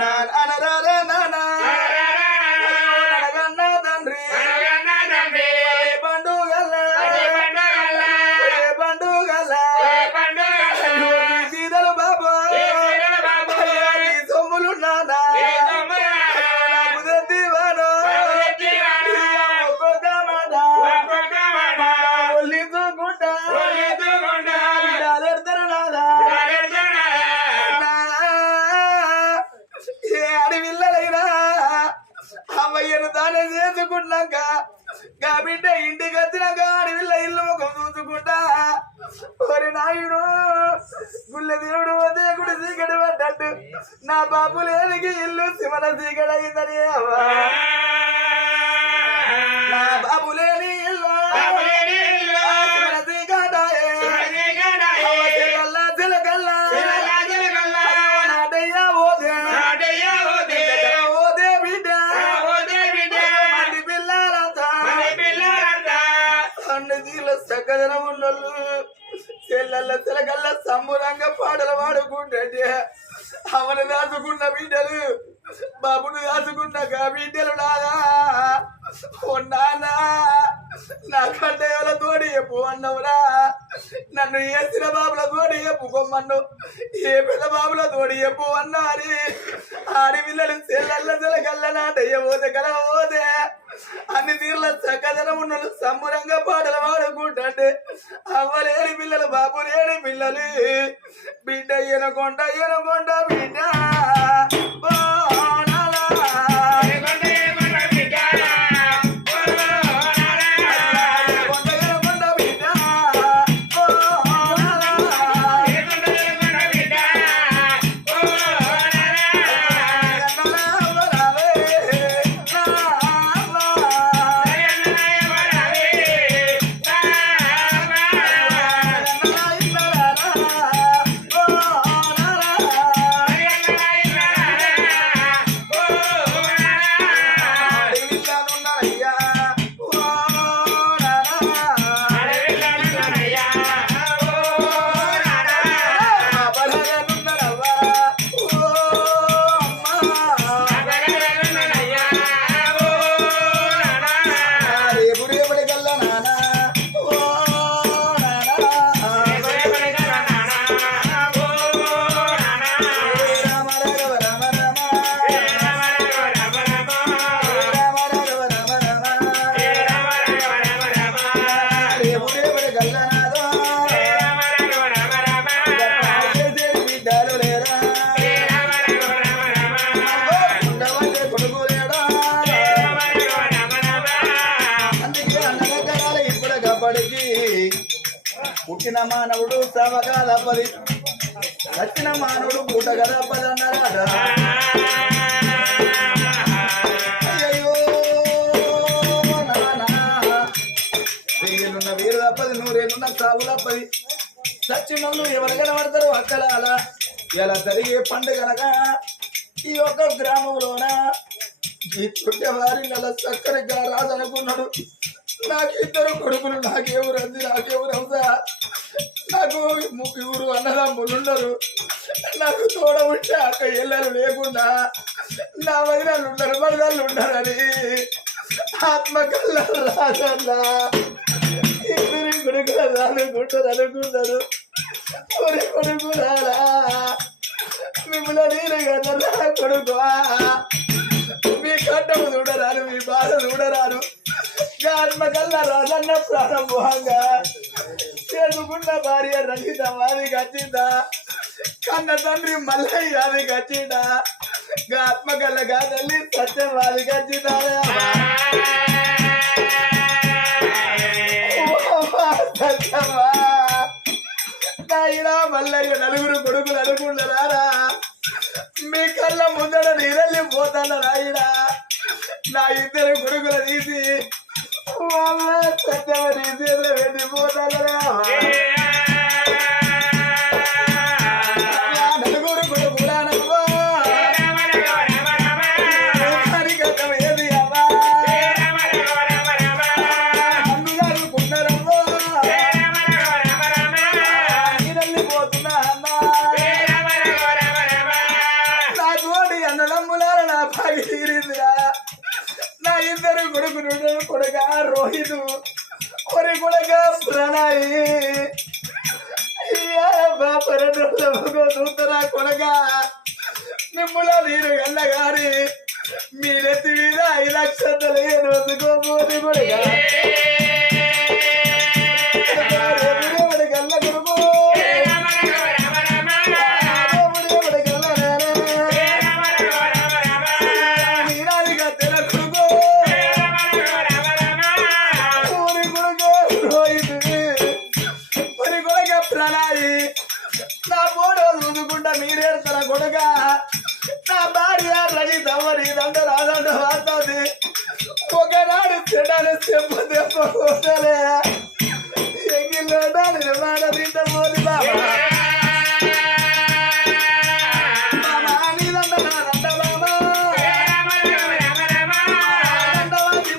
la, la. పిల్లలంతా. అన్ని తీర్ల చక్కదనం ఉన్నోళ్ళు. చెల్లెళ్ళ చిలకల్ల సంబురంగా పాటలు పాడుకుంటే అవను దాచుకున్న బిడ్డలు. బాబును దాచుకున్న బిడ్డలు నాదా ఉన్నానా నాకంటే ఎవల తోడి చెప్పు అన్నవురా. నన్ను ఏసిన బాబుల తోడి చెప్పుకోమన్ను ఏ పిల్ల బాబుల తోడి చెప్పు అన్నారి ఆడి పిల్లలు చెల్లెళ్ళ చెలకల్ల నాటయ్య పోతే కల పోతే అన్ని తీర్ల చక్కదనం ఉన్నలు సంబురంగా పాటలు పాడుకుంటే అవ్వలేని పిల్లలు బాబు లేని పిల్లలు. బిడ్డ ఎనకొండ ఎనకొండ బిడ్డ. ఇప్పుడు గప్పటికి పుట్టిన మానవుడు సమకాలపది నచ్చిన మానవుడు పూట గదపది అన్నారా అయ్యయ్యో నానా వెయ్యేళ్ళున్న వీరు తప్పది నూరేళ్ళున్న సాగు తప్పది సచ్చినోళ్ళు ఎవరు కనబడతారు అక్కడ అలా ఇలా జరిగే పండుగనగా ఈ ఒక్క గ్రామంలోన ఈ పుట్టేవారి నెల చక్కరగా రాదనుకున్నాడు నాకు ఇద్దరు కొడుకులు నాకేవురు అంది నాకేవురు అవుతా నాకు ముగ్గురు అన్నదమ్ములు ఉండరు. నాకు తోడ ఉంటే అక్క ఇళ్ళలు లేకుండా నా వదినాలు ఉన్నారు మరదళ్ళు ఉండరని ఆత్మకల్లా రాదన్నా ఇద్దరు కొడుకులు అనుకుంటారు అనుకున్నారు. ఒరే కొడుకులారా మిమ్మల్ని నేను కన్నా కొడుకు. మీ కట్టము చూడరాను మీ బాధ చూడరాను ఆత్మకల్ల రాజన్న ప్రారంభంగా చేసుకున్న భార్య రహిత వారి వచ్చిందా కన్న తండ్రి మల్లయ్య అది వచ్చిందా ఆత్మకల్లగా గాదల్లి సత్యం వారి వచ్చిందా సత్యమా? నాయనా మల్లయ్య నలుగురు కొడుకులు అనుకుంటున్నారా? మీ కళ్ళ ముందర నీరల్లి పోతాను నాయనా? నా ఇద్దరు కొడుకులు తీసి వాళ్ళ సత్యమ తీసి వెళ్ళిపోతాను నలుగురు చెప్పు దెబ్బ కొట్టలే ఎంగిల్లో దాని మాట తింట పోది బాబా బాబా నీదండ నా దండ బాబా దండవాసి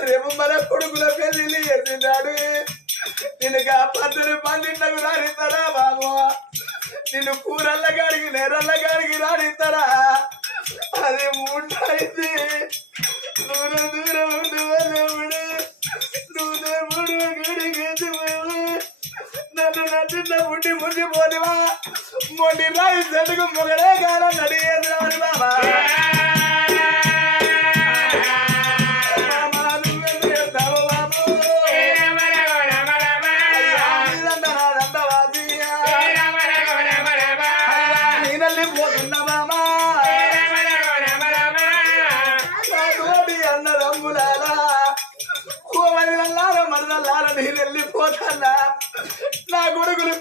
రేపు మన కొడుకుల పెళ్ళి ఎత్తినాడు నిన్ను కాపాడుతున్న పన్నెండుకు రానిస్తారా బాబు? నిన్ను కూరల్ల గాడికి నేరల్ల గాడికి రానిస్తారా అది మూడైంది దూరం దూరం ఉండు దేవుడు నువ్వు దేవుడు గుడికి ఎత్తిపోయావు. నన్ను నచ్చిన ఉండి ముందు పోనివా? మొండి రాయి చెట్టుకు మొగడే కాలం నడిగేది రాడు బాబా. అన్నదమ్ములారా కోమరిల్లార మరదల్లార నేను వెళ్ళిపోతానా? నా కొడుకులు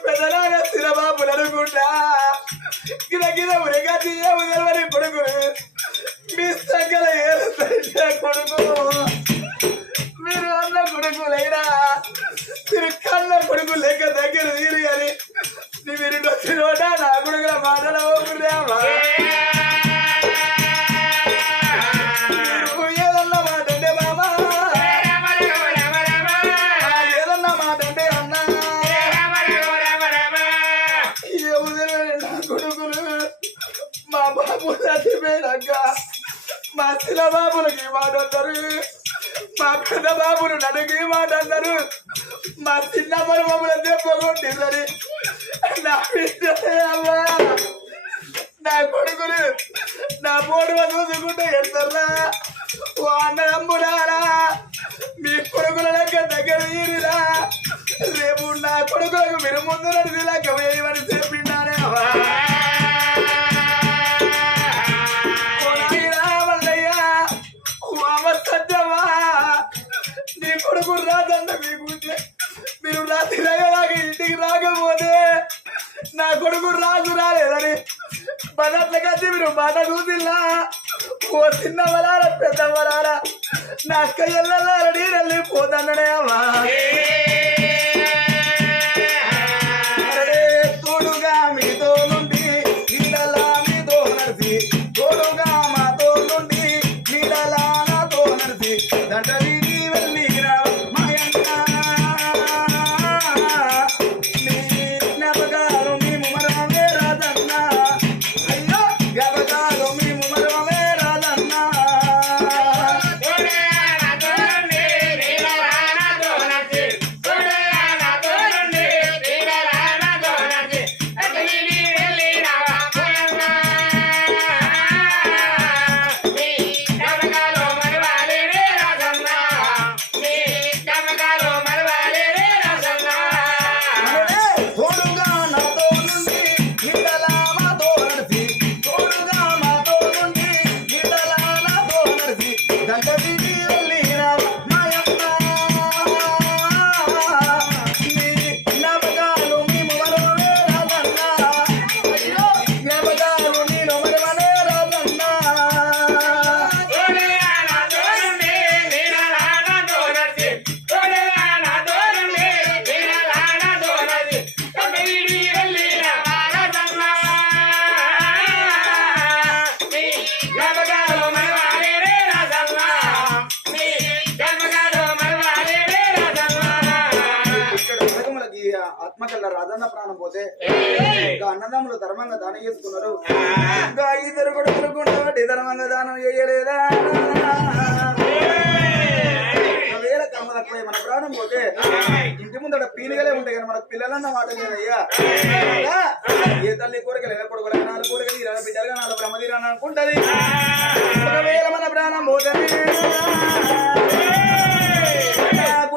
అన్నారు మా పెద్ద బాబులు నడిగి మాట అన్నారు. మా చిన్న మరుమములు దెబ్బకొట్టిందని నా అమ్మా? నా కొడుకులు నా పోటువ చూసుకుంటే ఎడతారా ఓ అన్నదమ్ములారా మీ కొడుకుల లెక్క దగ్గర తీరిరా? రేపు నా కొడుకులకు మీరు ముందు నడిచి లెక్క వేయమని అన్న రాజన్న మీకు మీరు రాత్రి రాగలాగా ఇంటికి రాకపోతే నా కొడుకు రాజు రాలేదని. బదట్ల కట్టి మీరు మాట చూసిల్లా? ఓ చిన్న వలాల పెద్ద వలాల. నా అక్క ఎల్లల్లారని వెళ్ళిపోతాననే అమ్మా ఇంకా అన్నదమ్ములు ధర్మంగా దానం చేసుకున్నారు. ఇంకా ఇద్దరు కొడుకులు ఉండబట్టి ధర్మంగా దానం చేయలేదా? ఒకవేళ కర్మలపై మన ప్రాణం పోతే ఇంటి ముందట పీనుగలే ఉంటాయి కానీ మనకు పిల్లలన్న మాట లేదయ్యా ఏ తల్లి కోరికలు ఎలా కొడుకులు నాలుగు కోరికలు ఇలా బిడ్డలుగా నాలుగు బ్రహ్మదీరాన్ని అనుకుంటది. ఒకవేళ మన ప్రాణం పోతనే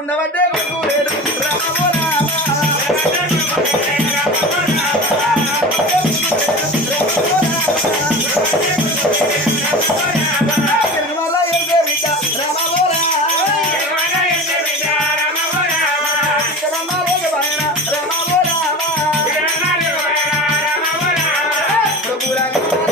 ఉండబట్టే కొడుకు లేడు pura cara.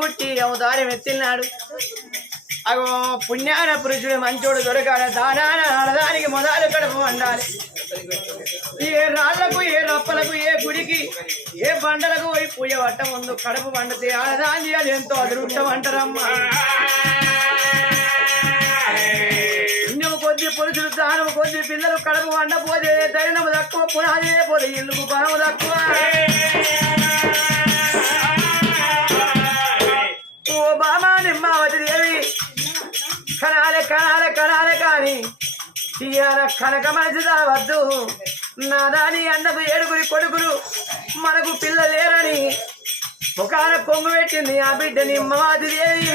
పుట్టి అవతారం ఎత్తినాడు అగో పుణ్యాన పురుషుడు మంచోడు దొరకాల దానాన ఆడదానికి మొదలు కడుపు వండాలి. ఏ రాళ్ళకు ఏ రప్పలకు ఏ గుడికి ఏ బండలకు పోయి పూజ పట్ట ముందు కడుపు పండితే ఆడదాని అది ఎంతో అదృష్టం అంటారమ్మా. కొద్ది పురుషులు దానం కొద్ది పిల్లలు కడుపు వండపోతే దైనము తక్కువ పునాదే పోతే ఇల్లుకు బలము తక్కువ. ఓ బామా నిమ్మావతి దేవి. కనాలే కనాలే కనాలే కాని ఇయ్యాల కనక మనసు వద్దు నా దాని అన్నకు ఏడుగురి కొడుకులు మనకు పిల్లలేరని. ఒకన కొంగు పెట్టింది ఆ బిడ్డ నిమ్మవాది దేవి.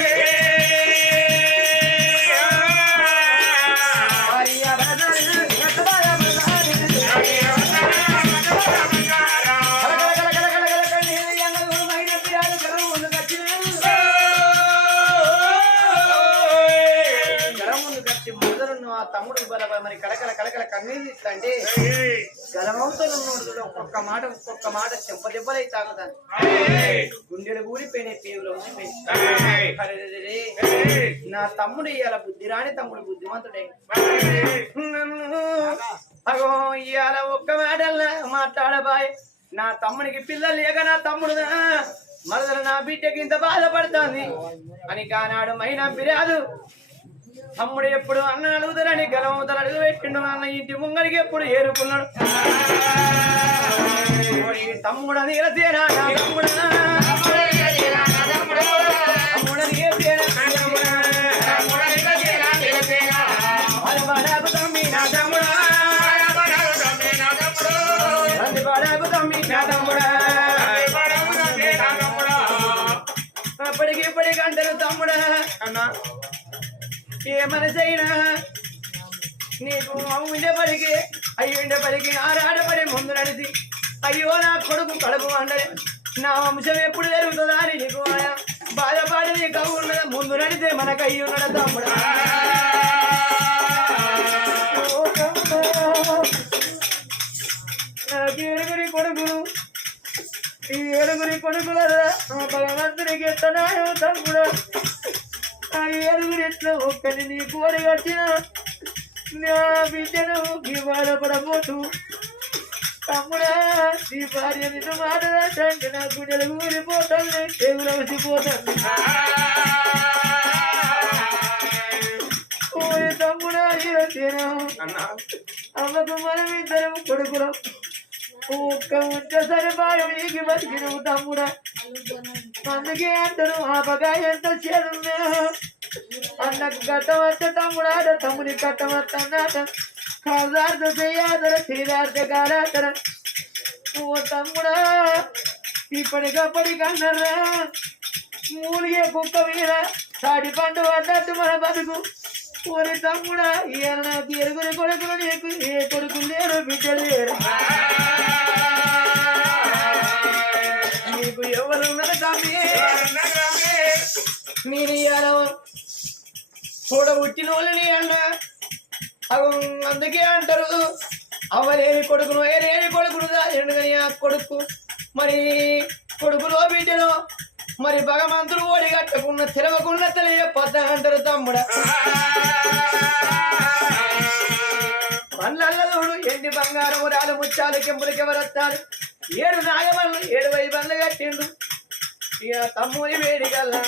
తమ్ముడు మరి కలకల కలకల కన్నీరు ఇస్తాంటే గలమవుతున్న ఒక్కొక్క మాట ఒక్కొక్క మాట చెంప దెబ్బలై తాగుతాను గుండెలు ఊడిపోయినాయి పేవులో నా తమ్ముడు ఇవాళ బుద్ధి రాని తమ్ముడు బుద్ధిమంతుడే. అగో ఇవాళ ఒక్క మాటల్లా మాట్లాడబాయ్. నా తమ్ముడికి పిల్లలు లేక నా తమ్ముడు మరదలు నా బిడ్డకి ఇంత బాధపడుతోంది. అని కానాడు మైనా ఫిర్యాదు తమ్ముడు ఎప్పుడు అన్న అడుగుతారని గలమవుతారు అడుగు పెట్టిండు. అన్న ఇంటి ముంగడికి ఎప్పుడు ఏరుకున్నాడు. ఓడి తమ్ముడు అని ఏ మనసైనా నీకు ఉండేపడికి అయ్యి ఉండేపడికి ఆరాడపడి ముందు నడిచి. అయ్యో నా కొడుకు కడుపు అండలే నా వంశం ఎప్పుడు జరుగుతుందా అని నీకు బాధపడి నీకు అవ్వు ఉన్నదా ముందు నడితే మనకు అయ్యి ఉన్నాడు తమ్ముడు. తమ్ముడా, ఏడుగురి కొడుకులు ఈ ఏడుగురి కొడుకులు భగవంతునికి ఎత్తనాయో తమ్ముడు. ఆ ఏడుగురు ఎట్లా ఒక్కని నీ కోడి కట్టిన నా బిడ్డను బాధపడబోతు తమ్ముడా నీ భార్య నిన్ను మాట్లాడంటే నా గుడ్డలు ఊరిపోతాను టేబుల్ వచ్చిపోతాను ఓరి తమ్ముడా ఏతేనా అమ్మకు మనం ఇద్దరం కొడుకులం. ఒక్క ఉంట సరిపాయం నీకు బతికినవు తమ్ముడా. అందుకే అంటారు ఆ బగా ఎంత చేరున్నా అన్నకు కట్టవచ్చ తమ్ముడాట తమ్ముని కట్టవచ్చ అన్నాట కాదార్థ చేయాదర శ్రీదార్థ కారాదర. ఓ తమ్ముడా ఇప్పటికప్పటికన్నరా మూలిగే కుక్క మీద తాటి పండు పడ్డట్టు మన బతుకు. ఓరి తమ్ముడా ఇవాళ నాకు ఎరుగుని కొడుకులు నీకు ఏ కొడుకులు లేరు బిడ్డలు లేరు. నీకు ఎవరున్నారు తమ్మి మీరు ఇవాళ చూడ పుట్టిన వాళ్ళని అన్న. అందుకే అంటారు. అవ్వలేని కొడుకును ఏలేని కొడుకును దాని కొడుకు? మరి కొడుకులో బిడ్డలో మరి భగవంతుడు ఓడి కట్టకున్న తిరగకున్న తెలియ పొద్ద అంటారు తమ్ముడ. పండ్లల్లదుడు ఎండి బంగారం రాలు ముత్యాలు కెంపులకి ఎవరత్తారు? ఏడు నాగమల్లు ఏడు వైబండ్లు కట్టిండు ఇక తమ్ముని వేడి కల్లా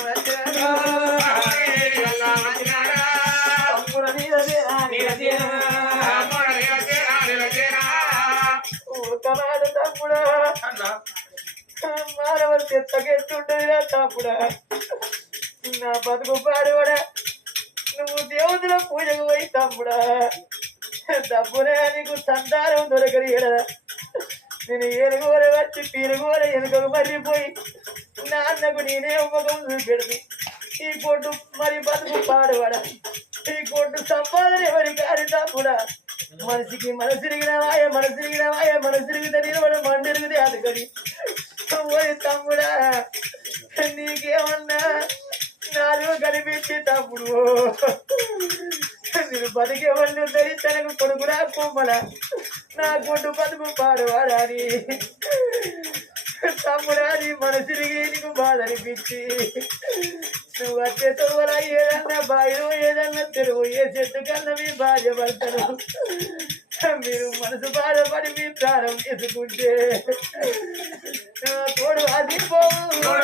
తమ్ముడ నీరదే నీరదే ఊతనాడు తమ్ముడా. మానవ చెత్తకెత్తుంటదిరా తమ్ముడా. నా బతుకు పాడువడా నువ్వు దేవుతుల పూజకు పోయి తమ్ముడా. డబ్బునే నీకు సంతానం దొరకదు నేను ఏనుగోల వచ్చి పీరుగోర ఎనుకకు మర్రిపోయి నాన్నకు నేనే ఉపకం చూపెడుతు ఈ కొట్టు మరి బతుకు పాడువడా ఈ కొట్టు సంపాదన ఎవరి కాదు తమ్ముడా మనిషికి మనసిరిగిన వాయ మనసిరిగిన వాయ మనసిరిగితే నిలబడి మండిరిగితే అందుకని ఓయ్ తమ్ముడా నీకేమన్నా నాలుగు కనిపించి తప్పుడు నేను బతికేవాళ్ళు ధరించనకు కొడుకురా కొమ్మల. నా కొట్టు బతుకు పాడువాడాని తమ్ముడా నీ మనసిరిగి నీకు బాధ అనిపించి నువ్వు వచ్చే తొవ్వల ఏదన్నా బాయో ఏదన్నా తెరువు ఏ చెట్టు కన్నా మీ భార్య పడతారు మీరు మనసు బాధపడి మీ ప్రాణం చేసుకుంటే తోడు అది పోవు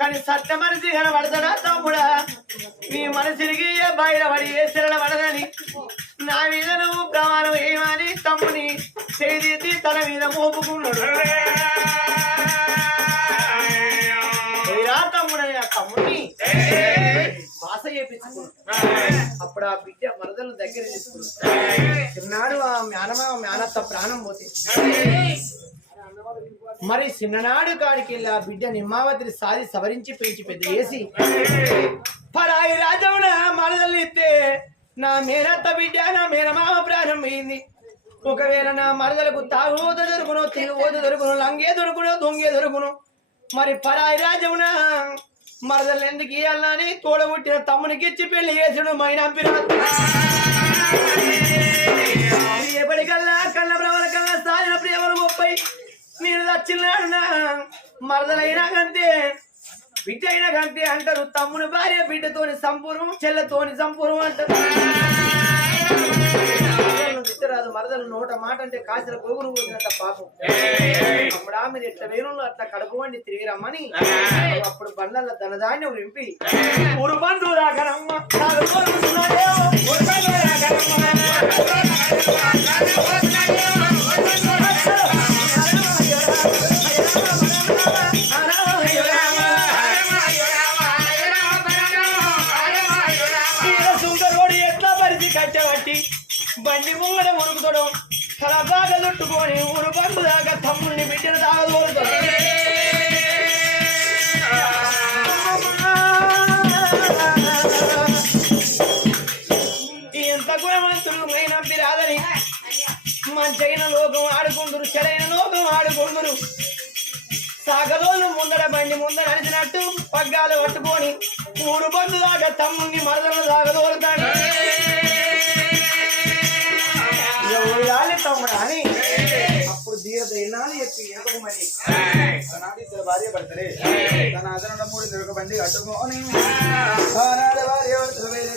కానీ సత్య మనిషి కనబడతాడా తమ్ముడా? నీ మనసుకి ఏ పడి ఏ శరణ పడదని? నా మీద నువ్వు ప్రమాణం ఏమని తమ్ముని? చేతి తన మీద మోపుకున్నాడు. ఏరా భాష చేపించుకున్నాడు. అప్పుడు ఆ బిడ్డ మరదలు దగ్గర తీసుకున్నాడు చిన్నాడు ఆ మేనమా మేనత్త ప్రాణం పోతే. మరి చిన్ననాడు కాడికి వెళ్ళి ఆ బిడ్డ నిమ్మావతిని సాది సవరించి పెంచి పెద్ద వేసి పరాయి రాజమున మరదలిస్తే నా మేనత్త బిడ్డ నా మేనమామ ప్రాణం అయింది ఒకవేళ నా మరదలకు తాగుబోత దొరుకును తిరుగుబోత దొరుకును లంగే దొరుకును దొంగే దొరుకును మరి పరాయి రాజమున మరదలు ఎందుకు ఇవ్వాలని తోడబుట్టిన తమ్మునికి ఇచ్చి పెళ్ళి చేసాడు మైనాంపిరాదు ఎప్పటికల్లా నేను దచ్చినాడు మరదలైనా కంతే బిడ్డ అయినా కంతే అంటారు. తమ్ముని భార్య బిడ్డతోని సంపూర్ణం చెల్లతోని సంపూర్ణం అంటారు. రాదు మరదలు నోట మాట అంటే కాసిన గోగులు కూర్చున్నంత పాపం. అప్పుడా మీరు ఎట్లా వేరు అట్లా కడుపు వండి తిరిగి రమ్మని. అప్పుడు బండ్ల ధనధాన్యం నింపి. ఊరు బంధువు రాకరమ్మ ఊరు బంధువు బండి ముంగడ ఉరుకుతాడు తల బాగా చుట్టుకొని ఊరు బంధు దాకా తమ్ముడిని బిడ్డన దాకా తోలుతాడు. ఎంత గుణవంతుడు మైనా రాదని మంచైన లోకం ఆడుకుందరు చెడైన లోకం ఆడుకుందరు. సాగలోళ్ళు ముందర బండి ముందర నడిచినట్టు పగ్గాలు పట్టుకొని ఊరు బంధు దాకా తమ్ముడిని మరదలు సాగదోలుతాడు తమ్ముడు అని. అప్పుడు దీరదైనాది చెప్పి ఎనకమని నాది ఇద్దరు భార్య భర్తలే. తన అదనంలో మూడు దొరకబండి అడ్డుకోని భార్య భర్తలు వేరే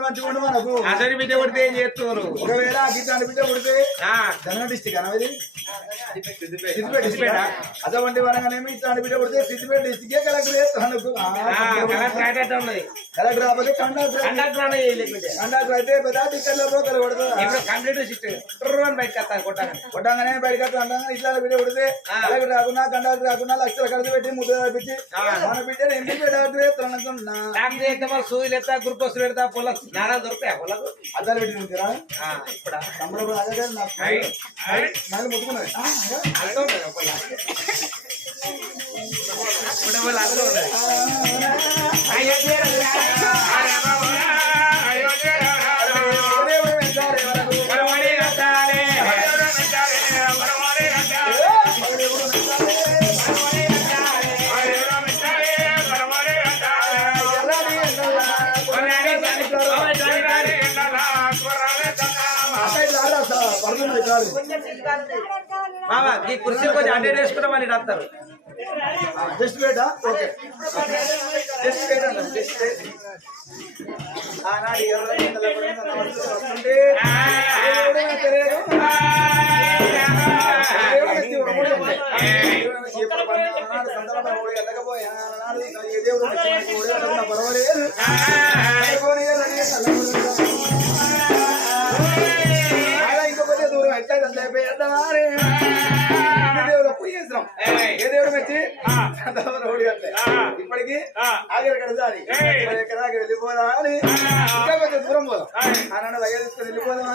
government ఉండు మనకు? అతని బిడ్డ కొడితే ఏం చేస్తున్నారు? ఒకవేళ ఇట్లాంటి బిడ్డ ఆ, జనగం డిస్టిక్ అనేది సిద్దిపేట. సిద్దిపేట. అటువంటి వరంగానేమి ఇట్లాంటి బిడ్డ పుడితే సిద్దిపేట డిస్టిక్ కలెక్టర్ చేస్తాను కలెక్టర్ రాకపోతే కండక్టర్ అయితే పెద్ద టికెట్ల బ్రోకర్ కొడుతుందా కంప్లీట్ టర్రని బయటకు వస్తాను కొట్టాను కొట్టంగానే బయటకు వస్తా అంటాం ఇట్లా బిడ్డ పుడితే ఆ. కలెక్టర్ రాకుండా కండక్టర్ రాకుండా లక్షల ఖర్చు పెట్టి ముద్ద ఆ. మన బిడ్డను ఎందుకు డాక్టర్ చేస్తాను మరి సూదులు ఎత్తా పొల నారాలు దొరుకుతాయి? పొలకు అద్దాలు పెట్టి ఉంచారా ఇప్పుడా? తమ్ముడు అదే నాకు ముట్టుకున్నది. ఇప్పుడు పొల అల్లం ఉన్నది. బాబా ఈ కుర్చీ కొంచెం మళ్ళీ వస్తారు ఆ, జస్ట్ వెయిట్? ఓకే వెయిట్ ఆనాడు వస్తుంటే దేవుడే ఎట్లా చల్లారిపోయేద్దామారే. ఈ దేవుడు పూజ చేస్తున్నాం. ఏ దేవుడు మెచ్చి సందర్భంలో మూడు గంటలే. ఇప్పటికి ఆఖరి కడతాది ఎక్కడ దాకా వెళ్ళిపోదా అని ఇంకా కొంచెం దూరం పోదాం ఆనాడు దగ్గర తీసుకొని వెళ్ళిపోదాం